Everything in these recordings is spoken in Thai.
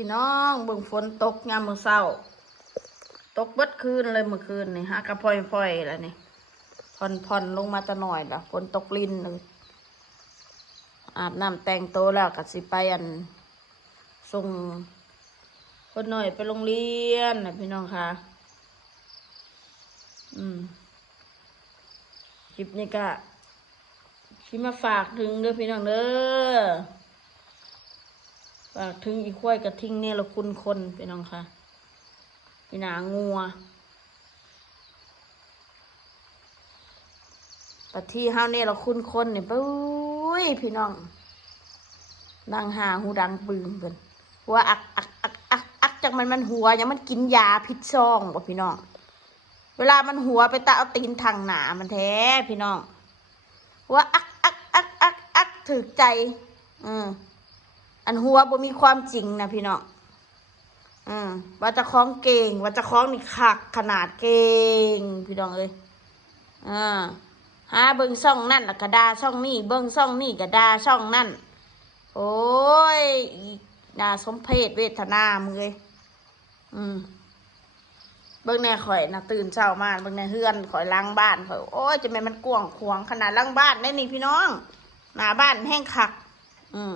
พี่น้องเบิ่งฝนตกยามมื้อเช้า ตกเบิดคืนเลยเมื่อคืนนี่ฮะกระพร่อยๆแล้วนี่ผ่อนผ่อนลงมาแตะหน่อยละฝนตกลินเลยอาบน้ำแต่งโตวแล้วก็สิไปอันส่งคนหน่อยไปโรงเรียนนะพี่น้องค่ะ อืมคลิปนี้ก็คิมาฝากถึงเด้อพี่น้องเด้อ ฝากถึงอีกควายกระทิ้งเนี่ยเราคุณคนพี่น้องค่ะพี่นางัวปะที่ห้าวเนี่ยเราคุณคนเนี่ยปุ้ยพี่น้อง ดังหาหูดังปืนเพิ่นหัวอักอักอักอักอักจากมันมันหัวยังมันกินยาพิษซองบ่พี่น้อง เวลามันหัวไปตาเอาตีนทางหนามันแท้พี่น้องหัวอักอักอักอักอักถึกใจ อืม อันหัวบ่มีความจริงนะพี่น้องอืมว่าจะคล้องเก่ง ว่าจะคล้องนี่คักขนาดเก่ง พี่น้องเอ้ยอ่าหาเบิ่งช่องนั่นแล้วก็ดาช่องนี่เบิ่งช่องนี่ก็ดาช่องนั่น โอ้ยอีน่าสมเพชเวทนามึงเอ้ยอืมเบิ่งแน่ข่อยนะตื่นเช้ามาเบิ่งแน่เฮือนข่อยล้างบ้านข่อยโอ้ยจะแม่มันกวงขวางขนาดล้างบ้านได้นี่พี่น้องหน้าบ้านแห้งคัก อืม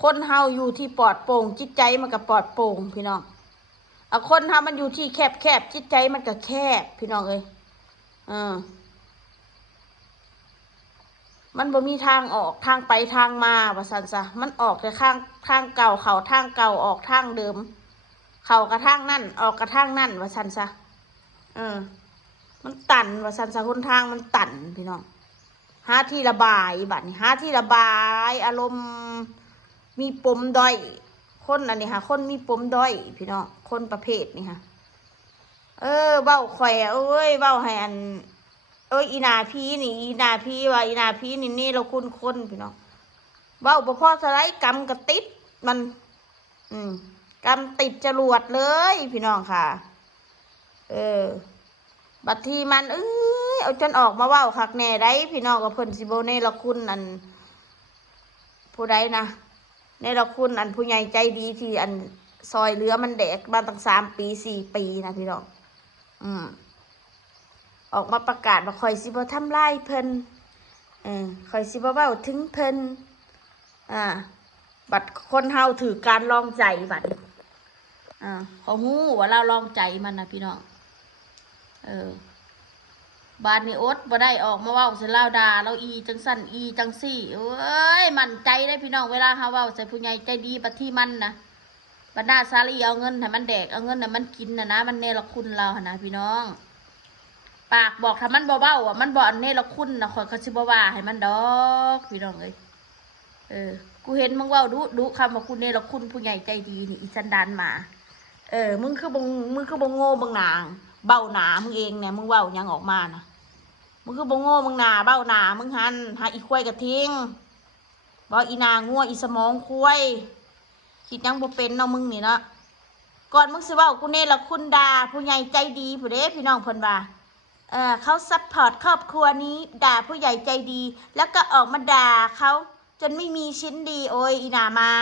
คนเฮาอยู่ที่ปลอดโปร่งจิตใจมันก็ปลอดโปร่งพี่น้องเอาคนเฮามันอยู่ที่แคบแคบจิตใจมันก็แคบ พี่น้องเอ้ยเออมันบ่มีทางออกทางไปทางมาว่าซั่นซะมันออกแต่ข้างทางเก่าเขาทางเก่าออกทางเดิม เขากระทางนั่นออกกระทางนั่นว่าซั่นซะเออ มันตันว่าซั่นซะคนทางมันตันพี่น้องหาที่ระบายบัดนี้หาที่ระบาย อารมณ์ มีปมด้อยคนอันนี้ค่ะ คนมีปมด้อยพี่น้องคนประเภทนี่ค่ะ เออเบ้าข่อยอะเอ้ยเบ้าให้อัน เอ้ยอีนาพีนี่ อีนาพีว่าอีนาพีนี่นี่เราคุ้นคนพี่น้องเบ้าบ่พอสไลด์กำกระติดมัน อืมกำติดจรวดเลย พี่น้องค่ะ เออ บัดทีมันเอ้ยเอาจนออกมาเว้าคักแน่ได้พี่น้องกับเพิ่นสิโบเน่ละคุณอันผู้ใดนะ ในเราคุณอันผู้ใหญ่ใจดีที่อันซอยเรือมันแดกมาตั้งสามปีสี่ปีนะพี่น้อง อืม ออกมาประกาศว่าคอยสิบ่ทำลายเพิ่นเออคอยสิบ่เว้าถึงเพิ่นอ่า บัดคนเฮาถือการลองใจบัดอ่าเขาหู้ว่าเราลองใจมันนะพี่น้อง เออ บานนี้อดบ่ได้ออกมาเว้าใส่เล่าดาเราอีจังสั่นอีจังสี่เอ้ยมั่นใจได้พี่น้องเวลาเฮาเว้าใส่ผู้ใหญ่ใจดีปฏิมันนะบรรดาซาลีเอาเงินให้มันแดกเอาเงินให้มันกินนะนะมันเนรคุณเราหนนะพี่น้อง ปากบอกถ้ามันบ่เบ้าอะมันบ่อันเนรคุณนะคอยเขาสิบ่ว่าให้มันดอกพี่น้องเอ้ยเออ กูเห็นมึงเว้าดุดุคำว่ากูเนรคุณผู้ใหญ่ใจดีนี่อีสันดานมา เออ มึงคือบงมึงคือบงโง่บงนาง เบ้าหนามึงเองเนี่ยมึงเว้ายังออกมานะมึงคือบงโง่มึงหนาเบ้าหนามึงหันหาอีควายกระทิงบอกอีนางัวอีสมองควายคิดยังบ่เป็นเนาะมึงนี่เนาะก่อนมึงสิเว้ากูเน่ละคุณดาผู้ใหญ่ใจดีผู้เด้พี่น้องเพิ่นว่าเออเขาซัพพอร์ตครอบครัวนี้ด่าผู้ใหญ่ใจดี แล้วก็ออกมาด่าเขาจนไม่มีชิ้นดีโอ้ยอีนามา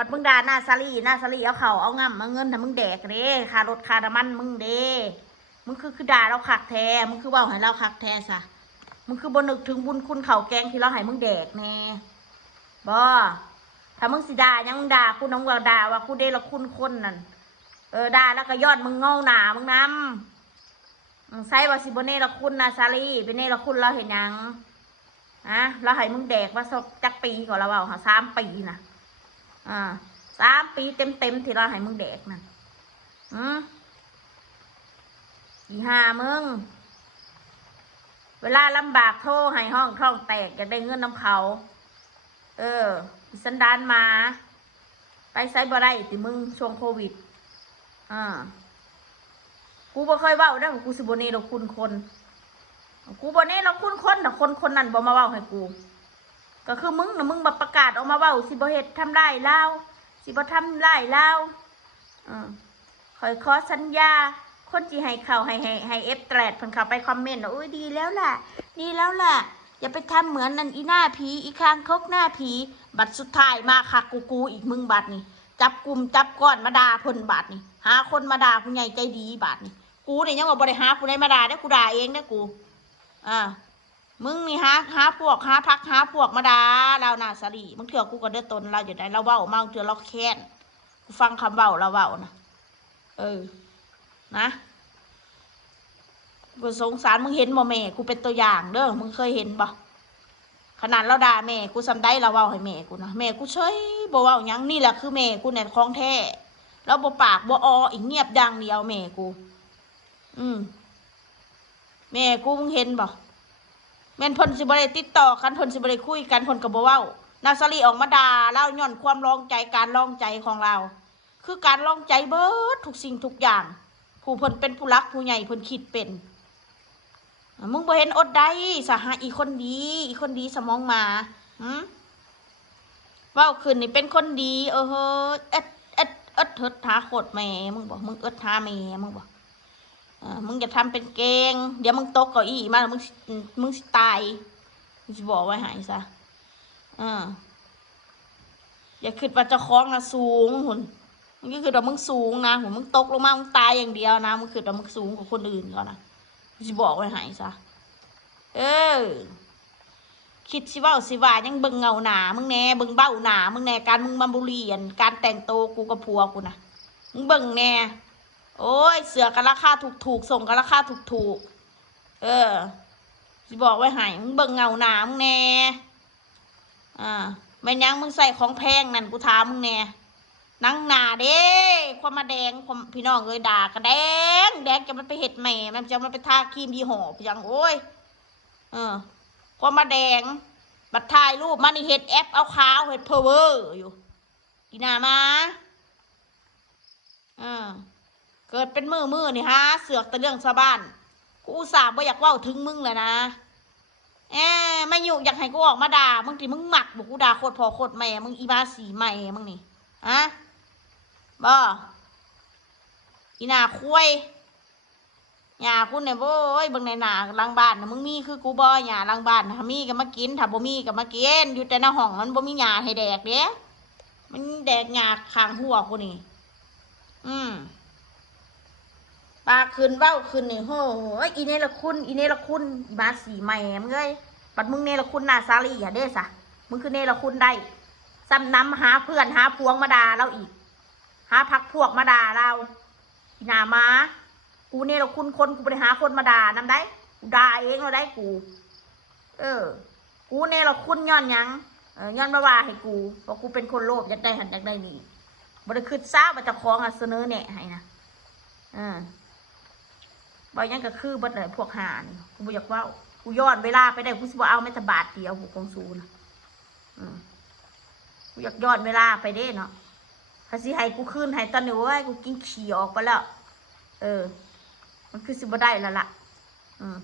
บัดมึงด่าหน้าซาลีหน้าซาลีเอาเขาเอาง่ำเอาเงินถ้ามึงแดกเด้ค่ารถค่าน้ำมันมึงเด้มึงคือคือด่าเราคักแท้มึงคือว่าให้เราคักแท้ซะมึงคือบนึกถึงบุญคุณเขาแกงที่เราให้มึงแดกแน่บอถ้ามึงสิด่ายังมึงด่ากูน้องว่าด่าว่ากูเดละคุณคนนั่นเออด่าแล้วก็ยอดมึงเงาหนามึงน้ำมึงใส่ว่าสิบเนละคุณนะซาลีเป็นเนละคุณเราเห็นยังอะเราให้มึงแดกว่าสักจักปีก่อนเราเอาหาสามปีนะ อ่าสามปีเต็มเต็มๆที่เราให้มึงแดกนะอืมอีหามึง เวลาลำบากโทรให้ห้องท้องแตกอยากได้เงินน้ำเขา เออสันดานมา ไปไซบ่ได้ติมึงช่วงโควิด อ่า กูบ่เคยเว้าได้อกูสิบ่เนเราคุณคน กูบ่เนเราคุณคนแต่คนคนนั้นบ่มาเว้าให้กู ก็คือมึงนะมึงมาประกาศออกมาว้าสิบเฮ็ดทำได้เล่าสิบทำได้เล่าอืมขอยขอสัญญา คนที่ให้เขาให้ให้ให้เอฟแตรดเพิ่นเขาไปคอมเมนต์ว่าอุ้ยดีแล้วล่ะ ดีแล้วล่ะ อย่าไปทำเหมือนนั่นอีหน้าผีอีคางคกหน้าผี บัตรสุดท้ายมาค่ะกูกูอีกมึงบัตรนี่จับกลุ่มจับก้อนมาด่าพนบาทนี่หาคนมาด่าผู้ใหญ่ใจดีบาทนี่กูเนี่ยยังว่าบริหาผู้ใดมาด่าได้กูด่าเองได้กูอ่า มึงนี่หาหาพวกหาพักหาพวกมาดาเราหน่าสลีมึงเถื่อกูก็เดือดตนเราอยู่ไหนเราเว้ามาเถื่อเราแค้นกูฟังคำเว้าเราเว้านะเออ นะกูสงสารมึงเห็นบ่แม่กูเป็นตัวอย่างเด้อมึงเคยเห็นบ่ขนาดเราด่าแม่กูซำได้เราเว้าให้แม่กูนะแม่กูเฉยบ่เว้ายังนี่แหละคือแม่กูเนี่ยของแท้แล้วบ่ปากบ่อออีกเงียบดังเดียวแม่กู อืมแม่กูมึงเห็นบ่ แม่นเพิ่นสิบ่ได้ติดต่อกันเพิ่นสิบ่ได้คุยกันเพิ่นก็บ่เว้านาซาลีออกมาด่าเราย้อนความลองใจการลองใจของเรา คือการลองใจเบิดทุกสิ่งทุกอย่าง ผู้เพิ่นเป็นผู้รักผู้ใหญ่เพิ่นคิดเป็นมึงบ่เห็นอดได้สหาอีคนดี อีคนดีสมองมาหืมเว้าขึ้นนี่เป็นคนดี เออเฮ้ยเอ็ดเอ็ดเอ็ดเฮ็ดหาโคตรแม่มึงบอกมึงเอ็ดหาแม่มึงบอก มึงอย่าทำเป็นเกง เดี๋ยวมึงตกเก้าอี้มาแล้วมึงมึงตายมึงสิบอกไว้ใหายซะอ่าอย่าคิดว่าจะคล้องนะสูงหุ่นมึงก็คือว่ามึงสูงนะหัวมึงตกลงมามึงตายอย่างเดียวนะมึงคือว่ามึงสูงกว่าคนอื่นเขานนะจะบอกไว้ให้ซะเออคิดสิว่าสิว่ายังเบิ่งเงาหนา มึงแน่เบิ่งเบ้าหนา มึงแน่การมึงมาบุรีอันการแต่งโตกูกับผัวกูนะมึงเบิ่งแน่ โอ้ย เสือกันราคาถูกถูกส่งกันราคาถูกถูกเออสิบอกไว้ให้มึงเบิ่งเงาหนามึงแน่อ่าแม่นยังมึงใส่ของแพงนั่นกูถามมึงแน่นังหนาเด้ความมาแดงความพี่น้องเอ้ยด่ากระแดง แดงจะมันไปเห็ดแหม่มันจะมันไปทาครีมยี่ห้อไปยังโอ้ยเออความมาแดง บัดถ่ายรูปมันนี่เห็ดแอปเอาขาวเห็ดเพอเวอร์อยู่อีหนามาเออ เกิดเป็นมือมือนี่ฮะเสือกแต่เรื่องชาวบ้าน กูอุตส่าห์บ่อยากว่าถึงมึงเลยนะแอไม่อยู่อยากให้กูออกมาด่ามึงที่มึงหมักบอกกูด่าโคตรพอโคตรแม่มึงอีมาสีแม่มึงนี่ฮะบ่อีนาคุยหญ้าคุณเนี่ยโว้ยบิ่งในหนาลังบ้านนะมึงมีคือกูบ่หญ้าลังบ้านนะถ้ามีก็มากินถ้าบ่มีก็มากินอยู่แต่ในห้องมันบ่มีหญ้าให้แดกเด้มันแดกหญ้าข้างหัวกูนี่อืม ปลาขึ้นเว้าขึ้นนี่โหยอีเนละคุณอีเนละคุณมาสีใหม่มึงเอ้ยปัดมึงเนละคุณนาซาลีอะเด้สะมึงคือเนละคุณได้ซ้ำน้ำหาเพื่อนหาพวงมาดาเราอีก หาพักพวกมาดาเราอีนามากูเนี่ยเราคุณคนกูไปหาคนมาดานำได้กูด่าเองเราได้กู เออ กูเนี่ยเราคุณย้อนยังย้อนมาว่าให้กูเพราะกูเป็นคนโลภอยากได้หันอยากได้นี่บริคือทราบว่าจะคล้องอะเสนอเนี่ยให้นะอ่า บางยังก็คือบัดเลยพวกหานกูบ่อยากว่ากูย้อนเวลาไปได้กูสิบ่เอาไม่แต่บาทเดียวกูคงสูนะอืมกูอยากย้อนเวลาไปเด้เนาะถ้าสิให้กูคืนให้ตอนนี้ว้ยกูกินขี่ออกไปแล้ว เออ มันคือสิบได้แล้วล่ะ อืม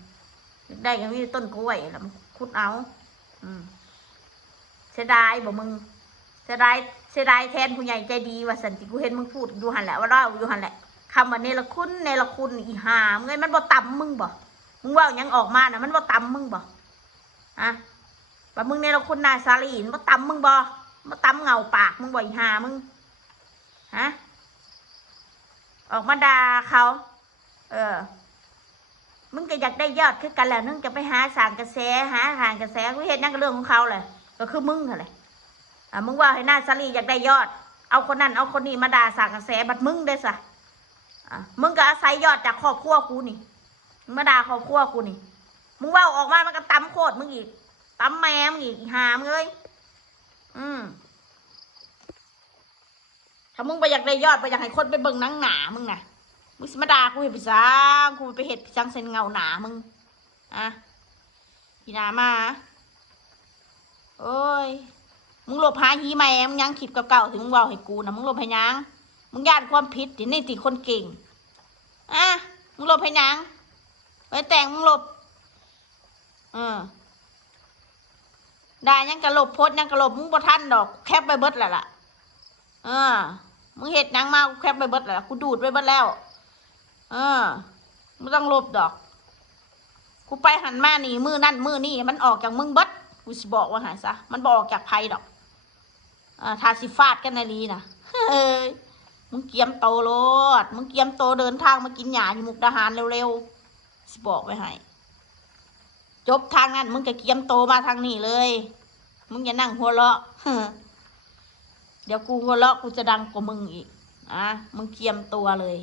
ได้ก็มีต้นกล้วยแล้วมันคุดเอา อืมเสียดายบ่มึงเสียดายเสียดายแทนผู้ใหญ่ใจดีว่าสันติกูเห็นมึงพูดอยู่หันแหละว่าเราอยู่หันแหละ คำว่าเนรคุณเนรคุณอีหามไงมันบ่ต่ำมึงบ่มึงว่ายังออกมาน่ะมันบ่ต่ำมึงบ่อะว่ามึงเนรคุณนายสาลีนบ่ต่ำมึงบ่มาตำเงาปากมึงบ่อยหามึงฮะออกมาด่าเขา เออ มึงก็อยากได้ยอดคือกันแหละนึงจะไปหาสางกระแสหาหางกระแสกูเห็นนั่นก็เรื่องของเขาเลยก็คือมึงเหรออะมึงว่าให้หน้าซาลีอยากได้ยอด เอาคนนั้นเอาคนนี้มาด่าสางกระแสบัดมึงได้สะ อะมึงก็อาศัยยอดจากครอบครัวกูนี่มึงมาด่าครอบครัวกูนี่มึงว่าออกมามันก็ตำโคตรมึงอีกตำแม่มึงอีกหามเอ้ยอืมถ้ามึงไปอยากได้ยอดไปอยากให้คนไปเบิ่งนังหนามึงน่ะมึงสิมาด่ากูเห็นไปซังกูไปเห็ดไปซังเซนเงาหนามึงอะพี่นามาโอ้ย มึงหลบหาหีแม่มึงยังขีดเก่าๆถึงมึงว่าให้กูนะมึงหลบให้ยัง มึงย่านความผิดที่นี่ติคนเก่งอะมึงหลบให้ยังไปแต่งมึงหลบเออได้ยังกระลบโพดยังกระลบมึงบ่ทันดอก แคปไปเบิดแล้วล่ะเออมึงเห็ดหยังมากูแคปไปเบิดแล้วล่ะกูดูดไปเบิดแล้ว เออไม่ต้องลบดอก กูไปหันมานี่มือนั่นมือนี่มันออกจากมึงเบิดกูสิบอกว่าหายซะมันบออกจากไพ่ดอกอ่าทาสิฟาดกันในนี้นะเฮ้ย มึงเกียมโตโลด มึงเกียมโตเดินทางมากินหยาอยู่มุกดาหารเร็วๆสิบอกไว้ให้ จบทางนั้น มึงก็เกียมโตมาทางนี้เลย มึงอย่านั่งหัวเราะ เดี๋ยวกูหัวเราะกูจะดังกว่ามึงอีก อะ มึงเกียมตัวเลย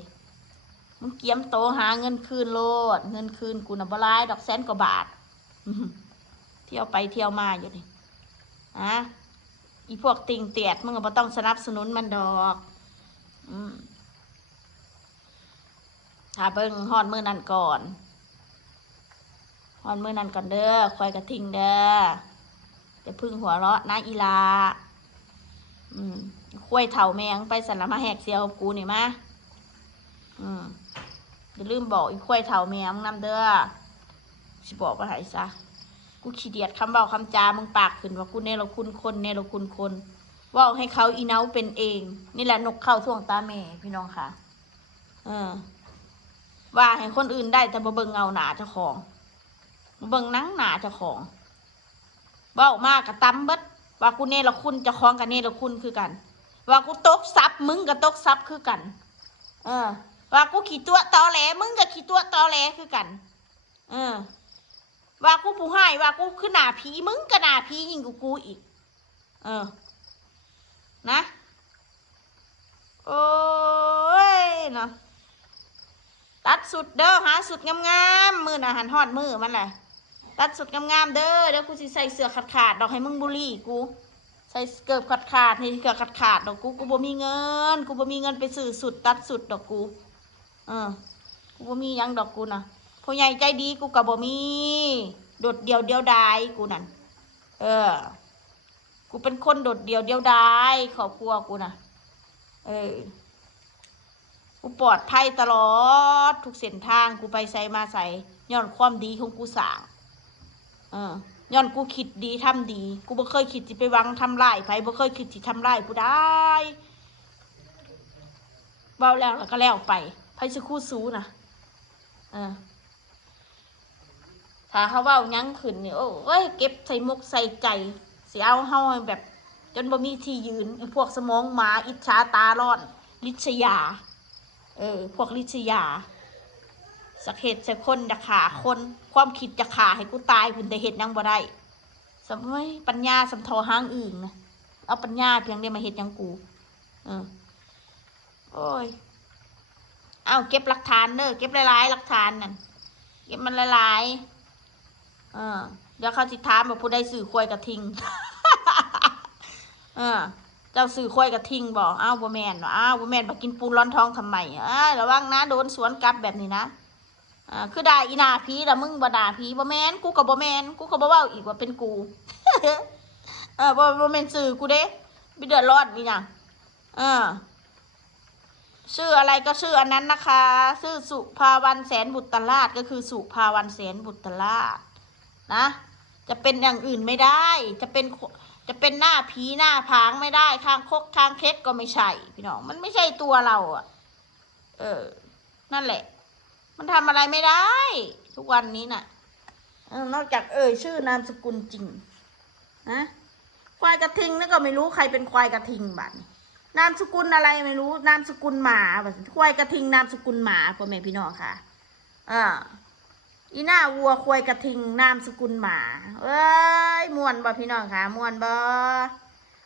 มึงเกียมโตหาเงินคืนโลด เงินคืนกูน่ะบ่ร้ายดอกแสนกว่าบาท เที่ยวไปเที่ยวมาอยู่นี่ อะ อีพวกติงเตียดมึงก็บ่ต้องสนับสนุนมันดอก ถ้าเบิ่งฮอดมือนั่นก่อนฮอดมือนั่นก่อนเด้อคอยกระทิงเด้อจะพึ่งหัวเราะนะอีลา อืมคุ้ยเถ่าแมงไปสันละมาแหกเสียวกับกูนี่มาอืมอย่าลืมบอกอีคุ้ยเถ่าแมงนำเด้อสิบอกว่าไหซะ กูขี้เดียดคำเบาคำจา มึงปากขึ้นว่ากูเนรคุณคนเนรคุณคนเว่าให้เขาอีเนาเป็นเอง นี่แหละนกเข้าท่วงตาแม่พี่น้องค่ะ เออ ว่าให้คนอื่นได้แต่บ่เบิ่งเงาหนาเจ้าของบ่เบิ่งนังหนาเจ้าของเว้ามากกับตำเบิดว่ากูเนรคุณเจ้าของกับเนรคุณคือกัน ว่ากูตกซับมึงกับตกซับคือกัน เออ ว่ากูขี่ตัวตอแหลมึงกับขี่ตัวตอแหลคือกัน เออ ว่ากูผู้ให้ว่ากูคือหนาผีมึงก็หนาผียิ่งกูกูอีก เออ นะ โอ้ยเนาะตัดสุดเด้อหาสุดงามๆมือน่ะหันหอดมือมันแหละตัดสุดงามๆเด้อเดี๋ยวกูสิใส่เสื้อขาดขาดๆดอกให้มึงบุรีกูใส่เกิบขาดขาดๆให้เกิบขาดขาดๆดอกกูกูบ่มีเงิน กูบ่มีเงินไปซื้อสุดตัดสุดดอกกู เออ กูบ่มียังดอกกูน่ะผู้ใหญ่ใจดีกูกับบ่มี โดดเดียวเดียวดายกูนั่นเออ กูเป็นคนโดดเดียวเดียวดายครอบครัวกูน่ะเออ กูปลอดภัยตลอด ทุกเส้นทางกูไปใส่มาใส่ย้อนความดีของกูสางเออย้อนกูคิดดีทำดี กูบ่เคยคิดที่ไปวังทำร้ายไผบ่เคยคิดที่ทำร้ายผู้ใดเว้าแล้วแล้วก็แล้วไปไผสิคู่สู้นะเออถ้าเขาเว้ายั้งขึ้นนี่โอ้ยเก็บใส่มุกใส่ใจ สิเอาเฮาให้แบบ จนบ่มีที่ยืน พวกสมองหมาอิจฉาตาร้อนลิษยา เออ พวกลิษยา สักเหตุสักคนจะขาคน ความคิดจะขาให้กูตายคุณแต่เหตุยังบ่ได้สมัยปัญญาสำทอห้างอื่นนะเอาปัญญาเพียงเดียวมาเหตุยังกูเออโอ้ยเอาเก็บหลักฐานเด้อเก็บหลายๆหลักฐานนั่นเก็บมันหลายๆเออเดี๋ยวเขาสิถามว่าผู้ใดสื่อควยกระทิง เออ เจ้าสื่อควายกระทิงบอกอ้าวบ่แมนอ้าวบ่แมนมากินปูนร้อนท้องทำไมอ้าระวังนะโดนสวนกลับแบบนี้นะอ่าคือด่าอีนาพีละมึงบ่ด่าพีบ่แมนกูกับบ่แมนกูก็บ่เว้าอีกว่าเป็นกู เออบ่บ่แมนสื่อกูเด้ไม่เดือดร้อนนี่นะเออชื่ออะไรก็ชื่ออันนั้นนะคะ ชื่อสุภาวันแสนบุตรราชก็คือสุภาวันแสนบุตรราชนะ จะเป็นอย่างอื่นไม่ได้ จะเป็น จะเป็นหน้าผีหน้าผางไม่ได้ข้างคกข้างเค็กก็ไม่ใช่ พี่น้องมันไม่ใช่ตัวเราอะ เออ นั่นแหละ มันทำอะไรไม่ได้ ทุกวันนี้น่ะนอกจากเอ่ยชื่อนามสกุลจริงนะควายกระทิงนั่นก็ไม่รู้ใครเป็นควายกระทิงบัดนี้นามสกุลอะไรไม่รู้นามสกุลหมาแบบควายกระทิงนามสกุลหมาพ่อแม่พี่น้องค่ะอ่า อีหน้าวัวควายกระทิงนามสกุลหมาเอ้ยมวนบ่พี่น้องค่ะมวนบ่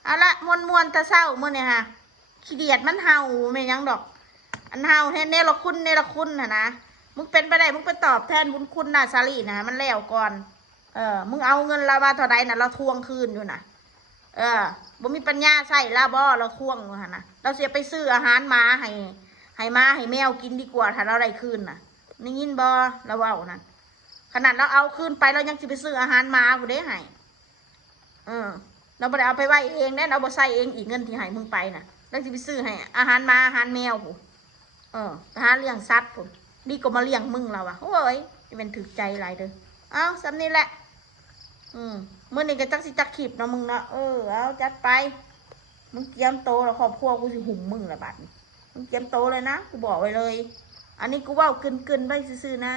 เอาละมวนมวนต่เศร้ามื่อเนี่ยค่ะขี้เดียดมันเห่าไม่ยังดอก อันเห่าแทนเนรคุณเนรคุณนะนะมึงเป็นไปได้มึงไปตอบแทนบุญคุณนาซาลีนะมันแล้วก่อน เออ มึงเอาเงินเรามาเท่าใดนะเราทวงคืนอยู่นะเออบ่มีปัญญาใส่ลาบ่เราควงว่าหั่นะเราเสียไปซื้ออาหารหมาให้ให้หมาให้แมวกินดีกว่าถ้าเราได้คืนนะนี่ยินบ่เราเว้านั่น ขนาดเราเอาคืนไปเรายังสิไปซื้ออาหารมาผู้ใดให้เออเราบ่ได้เอาไปไว้เองเด้เราบ่ใส่เองอีกเงินที่ให้มึงไปน่ะเราสิไปซื้อให้อาหารมาอาหารแมวผูเออไปหารเลี้ยงสัตว์ผู้ดีกว่ามาเลี้ยงมึงเราอะโอ้ยจะเป็นถึกใจหลายเด้อเอ้าสำนี้แหละ อืมเมื่อนี้ก็จักสิจักขีบนะมึงนะเออเอาจัดไป มึงเตรียมโตแล้วครอบครัวกูสิหุ่มมึงละบัดมึงเตรียมโตเลยนะกูบอกไว้เลย อันนี้กูว่าเกินกินไปซื่อๆนะ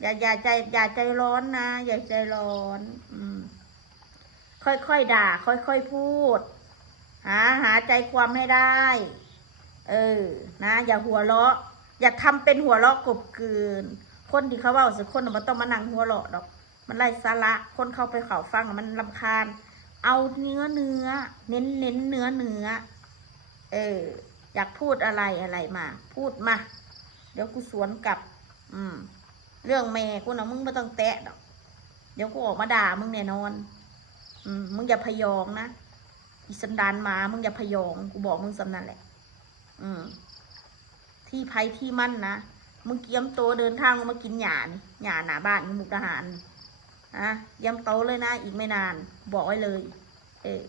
อย่าอย่าใจอย่าใจร้อนนะ อย่าใจร้อน อืม ค่อยๆด่า ค่อยๆพูด หา หาใจความให้ได้ เออ นะ อย่าหัวเราะ อย่าทำเป็นหัวเราะกบเกิน คนที่เขาเว่าสิคนมันต้องมานั่งหัวเราะดอก มันไร้สาระ คนเข้าไปเขาฟังมันลำคาญ เอาเนื้อเนื้อ เน้นเน้นเนื้อเนื้อ เออ อยากพูดอะไรอะไรมา พูดมา เดี๋ยวกูสวนกลับ อืม เรื่องแม่กูนะมึงไม่ต้องแตะดอก เดี๋ยวกูออกมาด่ามึงแน่นอน อืมมึงอย่าพยองนะอีสันดานมา มึงอย่าพยอง กูบอกมึงสำนั่นแหละ อืม ที่ไผที่มั่นนะ มึงเกียมโตวเดินทางมากินหยานี่หยาหนาบ้านมึงมุกดาหารนะเกียมโตเลยนะ อีกไม่นาน บอกไว้เลย เออ